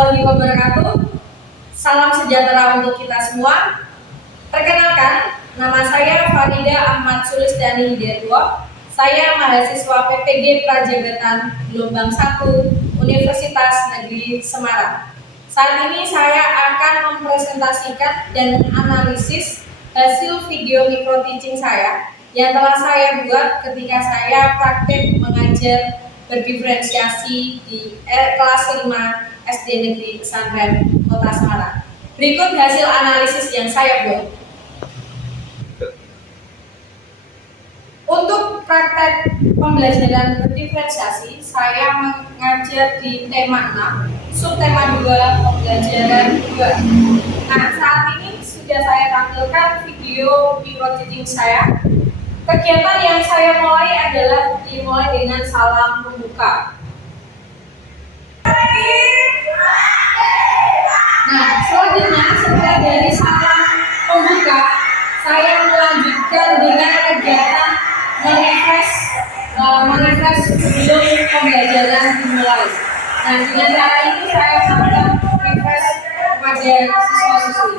warahmatullahi wabarakatuh. Salam sejahtera untuk kita semua. Perkenalkan, nama saya Farida Ahmad Sulistiyani Hidayatullah. Saya mahasiswa PPG Prajabatan Gelombang 1 Universitas Negeri Semarang. Saat ini saya akan mempresentasikan dan menganalisis hasil video micro teaching saya yang telah saya buat ketika saya praktek mengajar berdiferensiasi di kelas 5 SD Negeri Pesantren Kota Semarang. Berikut hasil analisis yang saya buat. Untuk praktek pembelajaran berdiferensiasi, saya mengajar di tema 6, subtema 2, pembelajaran 2. Nah, saat ini sudah saya tampilkan video micro teaching saya. Kegiatan yang saya mulai adalah dimulai dengan salam pembuka. Nah, selanjutnya setelah dari salam pembuka, saya melanjutkan dengan kegiatan menefresh sebelum pembelajaran dimulai. Nah, dengan cara ini saya akan refresh kepada siswa-siswi.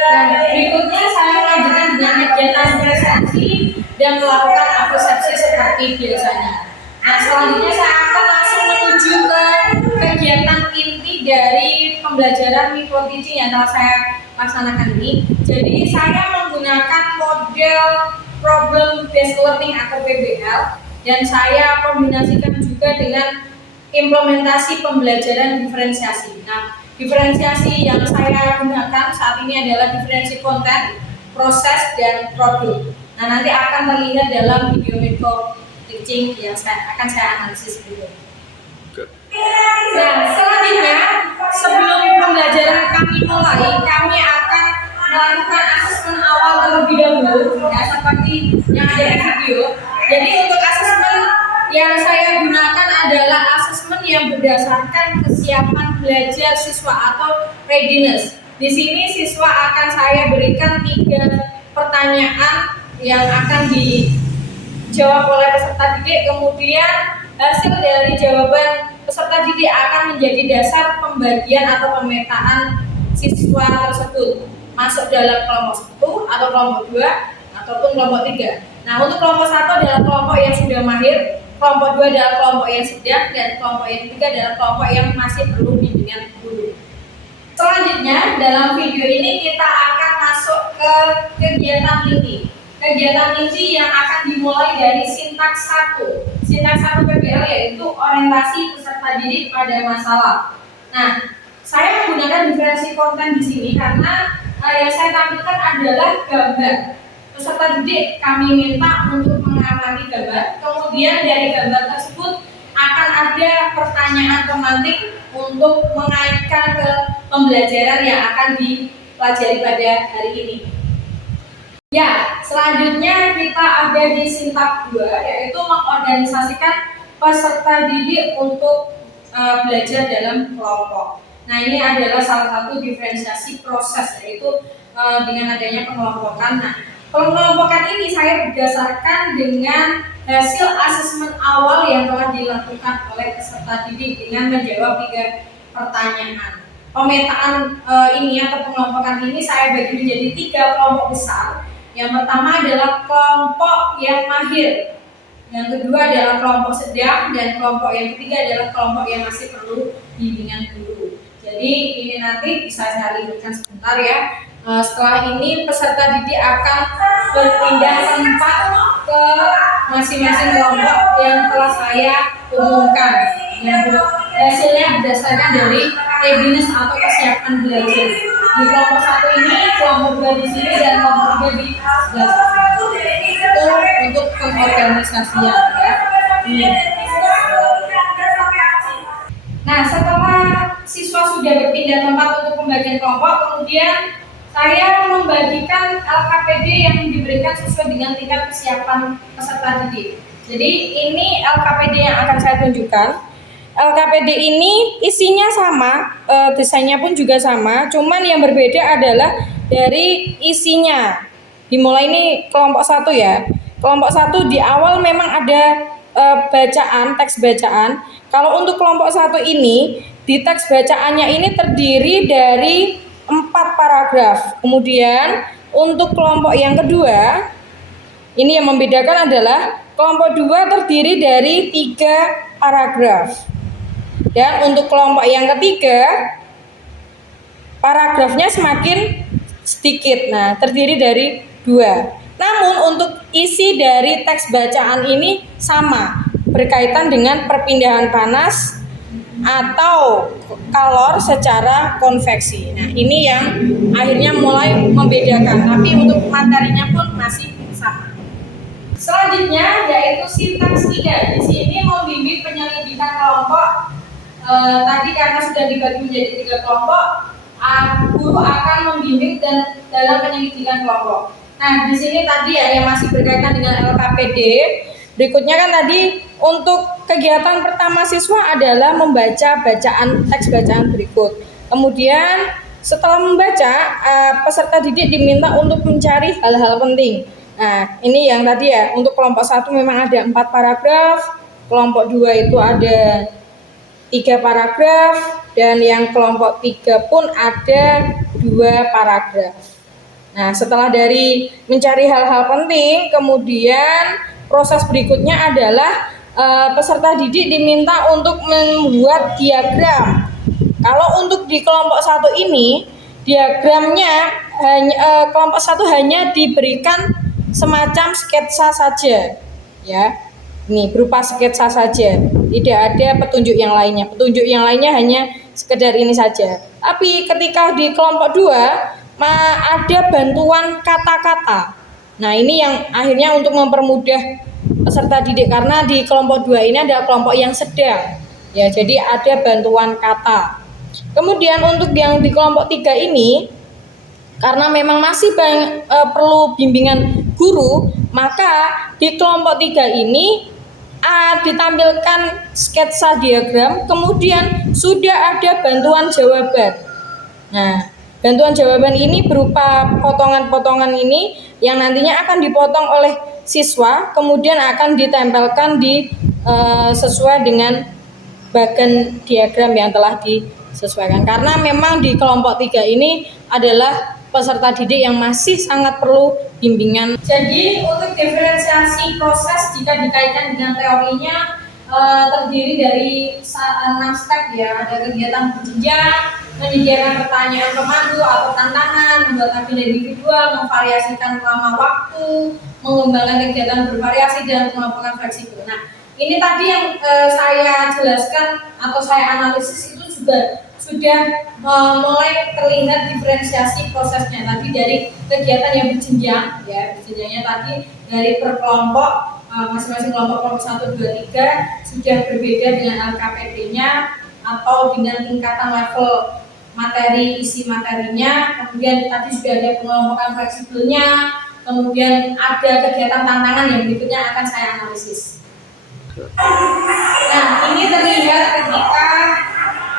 Dan berikutnya saya melanjutkan dengan kegiatan presentasi dan melakukan apresiasi seperti biasanya. Nah, selanjutnya saya akan langsung menuju ke kegiatan inti dari pembelajaran micro teaching yang telah saya laksanakan ini. Jadi saya menggunakan model problem based learning atau PBL dan saya kombinasikan juga dengan implementasi pembelajaran diferensiasi. Nah, diferensiasi yang saya gunakan saat ini adalah diferensi konten, proses, dan produk. Nah, nanti akan terlihat dalam video micro teaching yang akan saya analisis berikut. Nah, selanjutnya sebelum pembelajaran kami mulai, kami akan melakukan asesmen awal terlebih dahulu, ya seperti yang ada di video. Jadi untuk asesmen yang saya gunakan adalah asesmen yang berdasarkan kesiapan belajar siswa atau readiness. Di sini siswa akan saya berikan 3 pertanyaan yang akan dijawab oleh peserta didik. Kemudian hasil dari jawaban peserta didik akan menjadi dasar pembagian atau pemetaan siswa tersebut masuk dalam kelompok 1 atau kelompok 2 ataupun kelompok 3. Nah, untuk kelompok 1 adalah kelompok yang sudah mahir, kelompok 2 adalah kelompok yang sedang, dan kelompok yang 3 adalah kelompok yang masih perlu bimbingan guru. Selanjutnya, dalam video ini kita akan masuk ke kegiatan inti. Kegiatan inti yang akan dimulai dari sintaks 1. Sintaks 1 PBL yaitu orientasi peserta didik pada masalah. Nah, saya menggunakan diferensi konten di sini karena yang saya tampilkan adalah gambar. Peserta didik kami minta untuk mengamati gambar, kemudian dari gambar tersebut akan ada pertanyaan pemantik untuk mengaitkan ke pembelajaran yang akan dipelajari pada hari ini. Ya, selanjutnya kita ada di sintaks 2, yaitu mengorganisasikan peserta didik untuk belajar dalam kelompok. Nah, ini adalah salah satu diferensiasi proses, yaitu dengan adanya pengelompokan. Nah, pengelompokan ini saya berdasarkan dengan hasil asesmen awal yang telah dilakukan oleh peserta didik dengan menjawab 3 pertanyaan. Pemetaan ini atau pengelompokan ini saya bagi menjadi 3 kelompok besar. Yang pertama adalah kelompok yang mahir, yang kedua adalah kelompok sedang, dan kelompok yang ketiga adalah kelompok yang masih perlu bimbingan guru. Jadi ini nanti bisa saya lihatkan sebentar ya. Setelah ini peserta didik akan berpindah tempat ke masing-masing kelompok yang telah saya umumkan. Hasilnya berdasarkan dari readiness atau kesiapan belajar. Di kelompok 1 ini, kelompok 2 di sini, dan kelompok 3 di sebelah. Itu untuk pengorganisasian ya. Nah, setelah siswa sudah berpindah tempat untuk pembagian kelompok, kemudian saya membagikan LKPD yang diberikan sesuai dengan tingkat kesiapan peserta didik. Jadi ini LKPD yang akan saya tunjukkan. LKPD ini isinya sama, desainnya pun juga sama, cuman yang berbeda adalah dari isinya. Dimulai ini kelompok 1 ya. Kelompok 1 di awal memang ada teks bacaan. Kalau untuk kelompok 1 ini, di teks bacaannya ini terdiri dari 4 paragraf. Kemudian untuk kelompok yang kedua, ini yang membedakan adalah kelompok 2 terdiri dari 3 paragraf. Dan untuk kelompok yang ketiga, paragrafnya semakin sedikit. Nah, terdiri dari 2. Namun untuk isi dari teks bacaan ini sama, berkaitan dengan perpindahan panas atau kalor secara konveksi. Nah, ini yang akhirnya mulai membedakan, tapi untuk materinya pun masih sama. Selanjutnya yaitu sintaks 3. Di sini membimbing penyelidikan kelompok. Tadi karena sudah dibagi menjadi 3 kelompok, guru akan membimbing dan dalam penyelidikan kelompok. Nah, di sini tadi ya yang masih berkaitan dengan LKPD. Berikutnya kan tadi untuk kegiatan pertama siswa adalah membaca teks bacaan berikut. Kemudian setelah membaca, peserta didik diminta untuk mencari hal-hal penting. Nah, ini yang tadi ya, untuk kelompok 1 memang ada 4 paragraf, kelompok 2 itu ada 3 paragraf, dan yang kelompok 3 pun ada 2 paragraf. Nah, setelah dari mencari hal-hal penting, kemudian proses berikutnya adalah peserta didik diminta untuk membuat diagram. Kalau untuk di kelompok 1 ini, diagramnya kelompok 1 hanya diberikan semacam sketsa saja, ya. Ini berupa sketsa saja, tidak ada petunjuk yang lainnya. Petunjuk yang lainnya hanya sekedar ini saja. Tapi ketika di kelompok 2 ada bantuan kata-kata. Nah, ini yang akhirnya untuk mempermudah peserta didik, karena di kelompok 2 ini adalah kelompok yang sedang, ya, jadi ada bantuan kata. Kemudian untuk yang di kelompok 3 ini, karena memang masih perlu bimbingan guru, maka di kelompok 3 ini ditampilkan sketsa diagram, kemudian sudah ada bantuan jawaban. Nah, bantuan jawaban ini berupa potongan-potongan ini yang nantinya akan dipotong oleh siswa, kemudian akan ditempelkan sesuai dengan bagan diagram yang telah disesuaikan. Karena memang di kelompok 3 ini adalah peserta didik yang masih sangat perlu bimbingan. Jadi untuk diferensiasi proses jika dikaitkan dengan teorinya terdiri dari 6 step, ya. Ada kegiatan berjenjang, menyediakan pertanyaan pemandu atau tantangan, membuat agenda individual, memvariasikan lama waktu, mengembangkan kegiatan bervariasi, dan pengembangan fleksibel. Nah, ini tadi yang saya jelaskan atau saya analisis itu juga sudah mulai terlihat diferensiasi prosesnya tadi dari kegiatan yang berjenjang, ya, berjenjangnya tadi dari per kelompok, masing-masing kelompok 1, 2, 3 sudah berbeda dengan LKPD-nya atau dengan tingkatan level materi, isi materinya. Kemudian tadi sudah ada pengelompokan fleksibelnya, kemudian ada kegiatan tantangan yang berikutnya akan saya analisis. Nah, ini terlihat ketika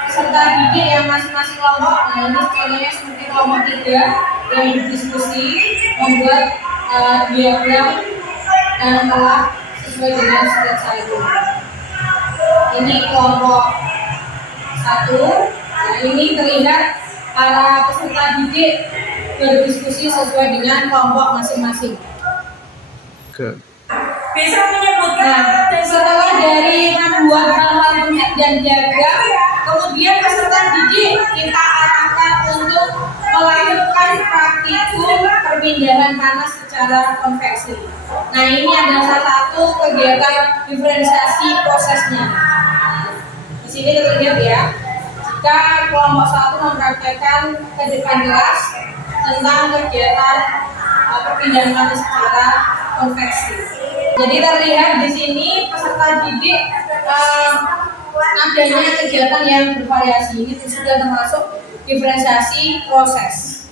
peserta didik yang masing-masing kelompok. Nah, ini contohnya seperti kelompok 3 yang berdiskusi membuat diagram dan telah sesuai dengan sketsa itu. Ini kelompok 1. Nah, ini terlihat para peserta didik berdiskusi sesuai dengan kelompok masing-masing. Bisa menyebutkan setelah dari membuat hal-hal penting dan diagram, kemudian peserta didik kita arahkan untuk melakukan praktikum perpindahan panas secara konveksi. Nah, ini adalah salah satu kegiatan diferensiasi prosesnya. Di sini terlihat ya, jika kelompok 1 mempraktekkan ke depan kelas tentang kegiatan perpindahan panas secara konveksi. Jadi terlihat di sini peserta didik adanya kegiatan yang bervariasi. Ini sudah termasuk diferensiasi proses.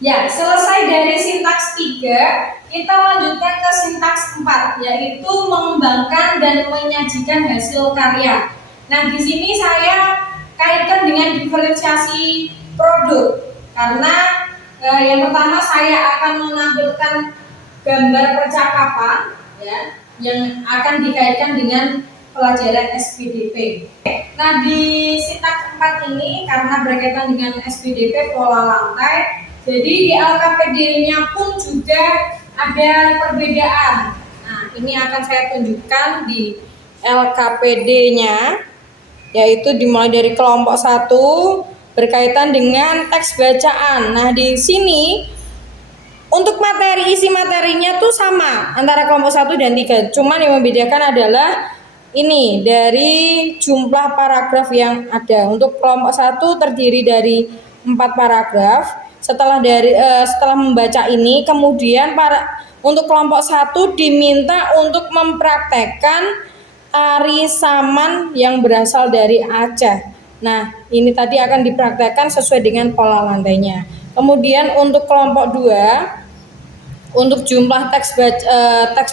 Ya, selesai dari sintaks 3, kita lanjutkan ke sintaks 4, yaitu mengembangkan dan menyajikan hasil karya. Nah, di sini saya kaitkan dengan diferensiasi produk, karena yang pertama saya akan menampilkan gambar percakapan, ya. yang akan dikaitkan dengan pelajaran SPDP. Nah, di sitak 4 ini karena berkaitan dengan SPDP pola lantai, jadi di LKPD-nya pun juga ada perbedaan. Nah, ini akan saya tunjukkan di LKPD-nya, yaitu dimulai dari kelompok 1 berkaitan dengan teks bacaan. Nah, di sini untuk materi, isi materinya tuh sama antara kelompok 1 dan 3. Cuman yang membedakan adalah ini dari jumlah paragraf yang ada. Untuk kelompok 1 terdiri dari 4 paragraf. Setelah membaca ini, kemudian untuk kelompok 1 diminta untuk mempraktekkan tari saman yang berasal dari Aceh. Nah, ini tadi akan dipraktekkan sesuai dengan pola lantainya. Kemudian untuk kelompok 2, untuk jumlah teks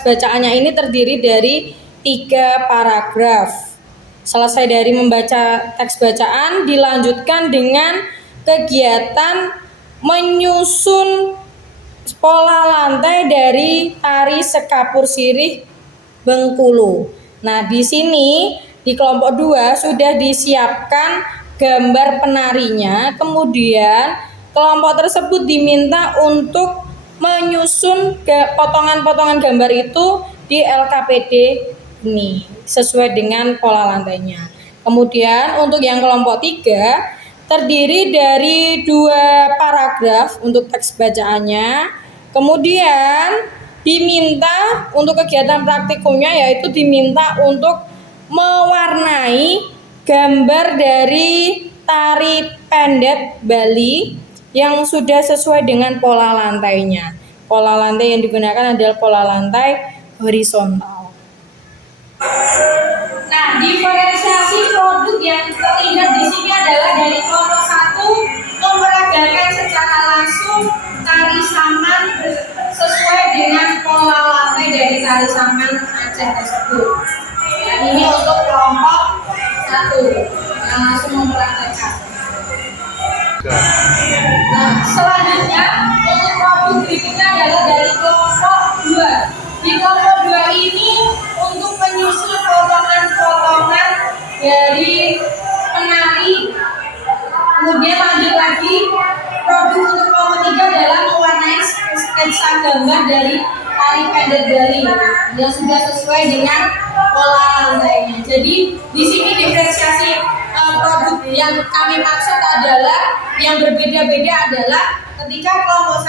bacaannya ini terdiri dari 3 paragraf. Selesai dari membaca teks bacaan, dilanjutkan dengan kegiatan menyusun pola lantai dari tari Sekapur Sirih Bengkulu. Nah, di sini di kelompok 2 sudah disiapkan gambar penarinya, kemudian kelompok tersebut diminta untuk menyusun potongan-potongan gambar itu di LKPD ini sesuai dengan pola lantainya. Kemudian untuk yang kelompok 3 terdiri dari 2 paragraf untuk teks bacaannya. Kemudian diminta untuk kegiatan praktikumnya, yaitu diminta untuk mewarnai gambar dari tari pendet Bali yang sudah sesuai dengan pola lantainya. Pola lantai yang digunakan adalah pola lantai horizontal. Nah, diferensiasi produk yang terlihat di sini adalah dari kelompok 1 memeragakan secara langsung tari saman sesuai dengan pola lantai dari tari saman Aceh tersebut. Dan ini untuk kelompok 1 yang langsung mempraktekkan. Nah, selanjutnya untuk produk berikutnya adalah dari kelompok 2. Di kelompok 2 ini untuk menyusun potongan-potongan dari penari. Kemudian lanjut lagi, produk untuk kelompok 3 adalah mewarnai sketsa gambar dari tari pendet Bali yang sudah sesuai dengan pola lantainya. Jadi di sini diferensiasi produk yang kami maksud adalah yang berbeda-beda adalah ketika kelompok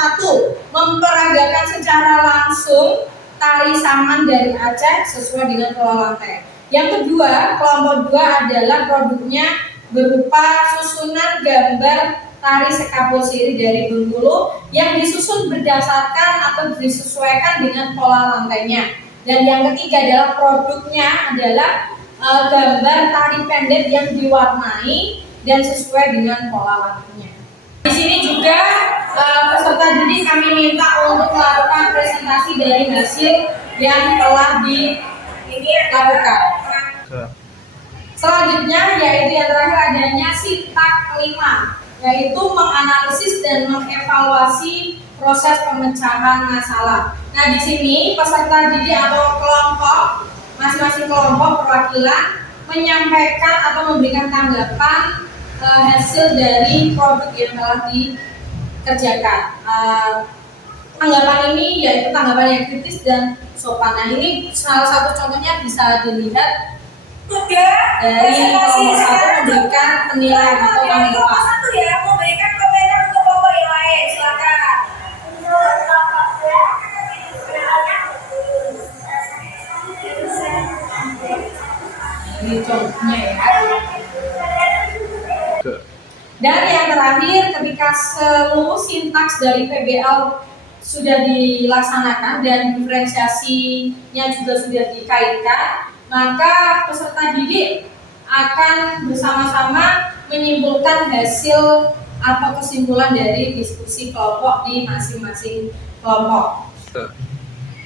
1 memperagakan secara langsung tari saman dari Aceh sesuai dengan pola lantai. Yang kedua, kelompok 2 adalah produknya berupa susunan gambar tari Sekapur Sirih dari Bengkulu yang disusun berdasarkan atau disesuaikan dengan pola lantainya. Dan yang ketiga adalah produknya adalah gambar tari pendek yang diwarnai dan sesuai dengan pola lantainya. Di sini juga peserta didik kami minta untuk melakukan presentasi dari hasil yang telah dilakukan. Selanjutnya yaitu yang terakhir adanya sitak 5, yaitu menganalisis dan mengevaluasi proses pemecahan masalah. Nah, di sini peserta didik atau kelompok, masing-masing kelompok perwakilan menyampaikan atau memberikan tanggapan hasil dari produk yang telah dikerjakan. Tanggapan ini yaitu tanggapan yang kritis dan sopan. Nah, ini salah satu contohnya bisa dilihat dari kelompok 1 memberikan penilaian atau tanggapan. Memberikan komentar untuk kelompok yang lain, silakan. Ini contohnya ya. Dan yang terakhir, ketika seluruh sintaks dari PBL sudah dilaksanakan dan diferensiasinya juga sudah dikaitkan, maka peserta didik akan bersama-sama menyimpulkan hasil atau kesimpulan dari diskusi kelompok di masing-masing kelompok.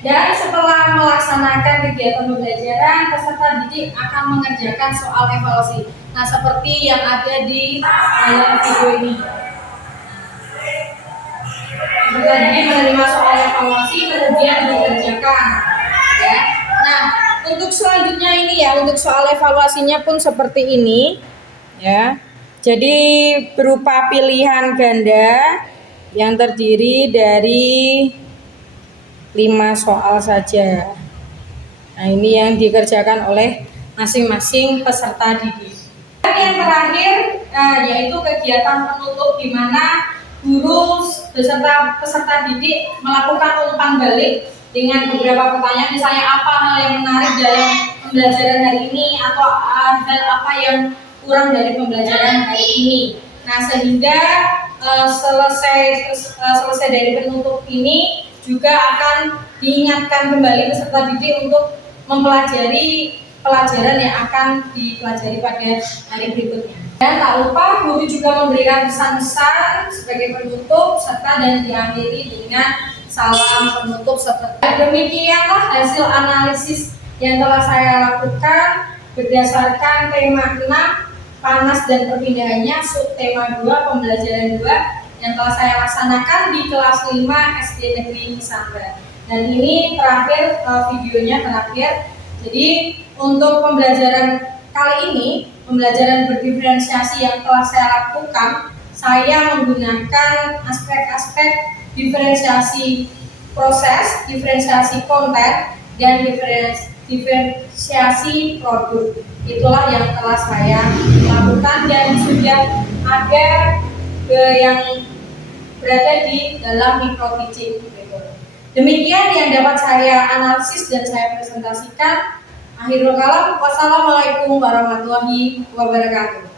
Dan setelah melaksanakan kegiatan pembelajaran, peserta didik akan mengerjakan soal evaluasi. Nah, seperti yang ada di dalam video ini. Peserta didik menerima soal evaluasi kemudian dikerjakan. Ya. Nah, untuk selanjutnya ini ya, untuk soal evaluasinya pun seperti ini ya. Jadi berupa pilihan ganda yang terdiri dari 5 soal saja. Nah, ini yang dikerjakan oleh masing-masing peserta didik. Dan yang terakhir yaitu kegiatan penutup di mana guru beserta peserta didik melakukan umpan balik dengan beberapa pertanyaan, misalnya apa hal yang menarik dalam pembelajaran hari ini atau hal apa yang kurang dari pembelajaran hari ini. Nah, sehingga selesai dari penutup ini juga akan diingatkan kembali peserta didik untuk mempelajari pelajaran yang akan dipelajari pada hari berikutnya. Dan tak lupa guru juga memberikan pesan-pesan sebagai penutup serta dan diakhiri dengan salam penutup seperti demikianlah hasil analisis yang telah saya lakukan berdasarkan tema 6 panas dan perpindahannya, subtema 2 pembelajaran 2 yang telah saya laksanakan di kelas 5 SD Negeri Kisambra. Dan ini terakhir videonya terakhir. Jadi untuk pembelajaran kali ini, pembelajaran berdiferensiasi yang telah saya lakukan, saya menggunakan aspek-aspek diferensiasi proses, diferensiasi konten, dan diferensiasi produk. Itulah yang telah saya lakukan dan sudah ada yang berada di dalam micro teaching. Demikian yang dapat saya analisis dan saya presentasikan. Akhirul kalam, wassalamualaikum warahmatullahi wabarakatuh.